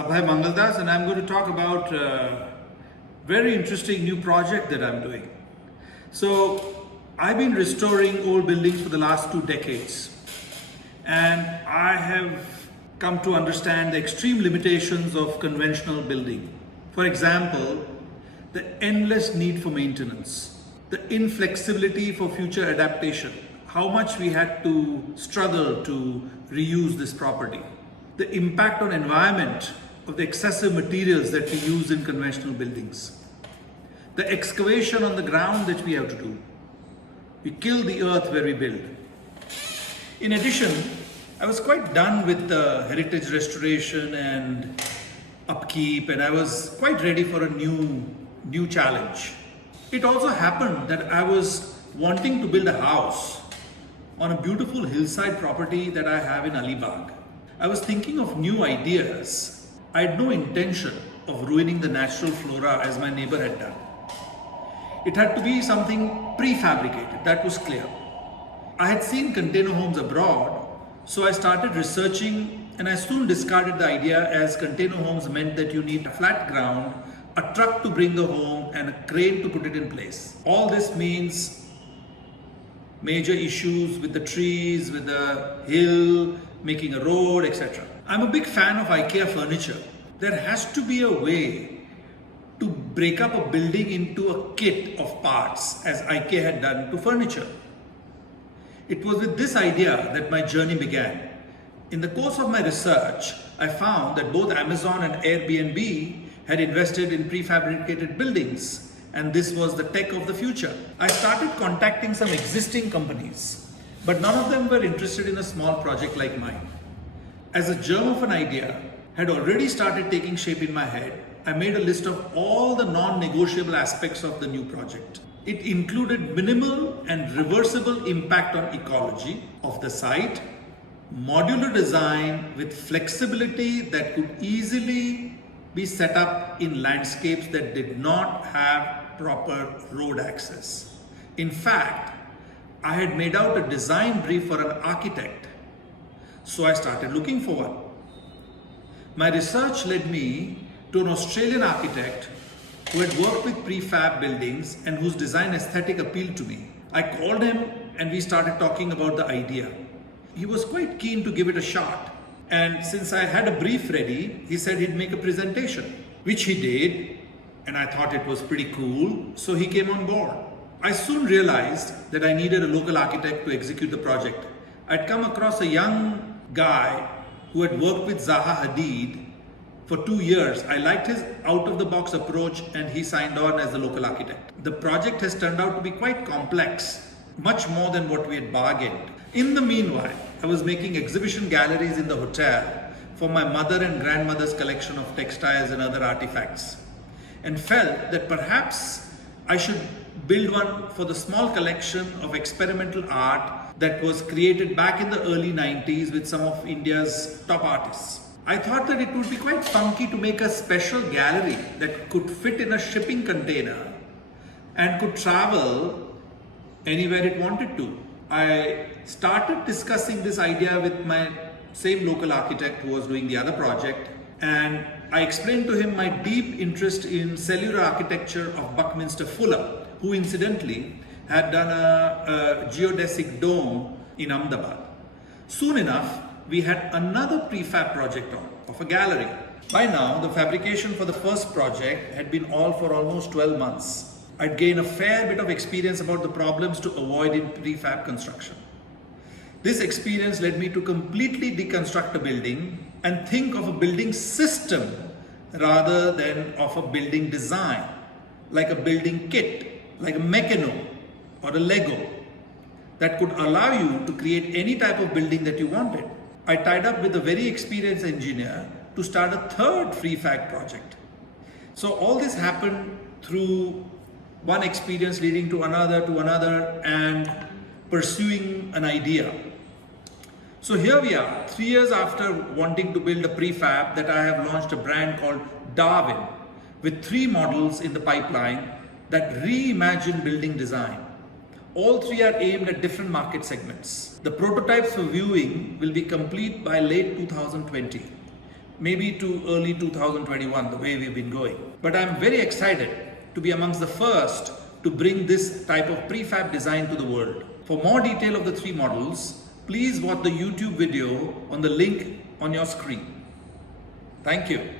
Abhay Mangaldas, and I'm going to talk about a very interesting new project that I'm doing. So, I've been restoring old buildings for the last 2 decades, and I have come to understand the extreme limitations of conventional building. For example, the endless need for maintenance, the inflexibility for future adaptation, how much we had to struggle to reuse this property, the impact on environment of the excessive materials that we use in conventional buildings, the excavation on the ground that we have to do. We kill the earth where we build. In addition, I was quite done with the heritage restoration and upkeep, and I was quite ready for a new challenge. It also happened that I was wanting to build a house on a beautiful hillside property that I have in Alibag. I was thinking of new ideas. I had no intention of ruining the natural flora as my neighbor had done. It had to be something prefabricated, that was clear. I had seen container homes abroad, so I started researching, and I soon discarded the idea as container homes meant that you need a flat ground, a truck to bring the home, and a crane to put it in place. All this means major issues with the trees, with the hill, making a road, etc. I'm a big fan of IKEA furniture. There has to be a way to break up a building into a kit of parts, as IKEA had done to furniture. It was with this idea that my journey began. In the course of my research, I found that both Amazon and Airbnb had invested in prefabricated buildings, and this was the tech of the future. I started contacting some existing companies, but none of them were interested in a small project like mine. As a germ of an idea had already started taking shape in my head, I made a list of all the non-negotiable aspects of the new project. It included minimal and reversible impact on ecology of the site, modular design with flexibility that could easily be set up in landscapes that did not have proper road access. In fact, I had made out a design brief for an architect, so I started looking for one. My research led me to an Australian architect who had worked with prefab buildings and whose design aesthetic appealed to me. I called him and we started talking about the idea. He was quite keen to give it a shot, and since I had a brief ready, he said he'd make a presentation, which he did, and I thought it was pretty cool, so he came on board. I soon realized that I needed a local architect to execute the project. I'd come across a young guy who had worked with Zaha Hadid for 2 years. I liked his out-of-the-box approach, and he signed on as the local architect. The project has turned out to be quite complex, much more than what we had bargained. In the meanwhile, I was making exhibition galleries in the hotel for my mother and grandmother's collection of textiles and other artifacts, and felt that perhaps I should build one for the small collection of experimental art that was created back in the early 90s with some of India's top artists. I thought that it would be quite funky to make a special gallery that could fit in a shipping container and could travel anywhere it wanted to. I started discussing this idea with my same local architect who was doing the other project, and I explained to him my deep interest in cellular architecture of Buckminster Fuller, who incidentally had done a geodesic dome in Ahmedabad. Soon enough, we had another prefab project on, of a gallery. By now, the fabrication for the first project had been for almost 12 months. I'd gained a fair bit of experience about the problems to avoid in prefab construction. This experience led me to completely deconstruct a building and think of a building system rather than of a building design, like a building kit, like a Meccano or a Lego, that could allow you to create any type of building that you wanted. I tied up with a very experienced engineer to start a third prefab project. So all this happened through one experience leading to another, and pursuing an idea. So here we are, 3 years after wanting to build a prefab, that I have launched a brand called Darwin with 3 models in the pipeline that reimagine building design. All 3 are aimed at different market segments. The prototypes for viewing will be complete by late 2020. maybe to early 2021, the way we've been going. But I'm very excited to be amongst the first to bring this type of prefab design to the world. For more detail of the 3 models, please watch the YouTube video on the link on your screen. Thank you.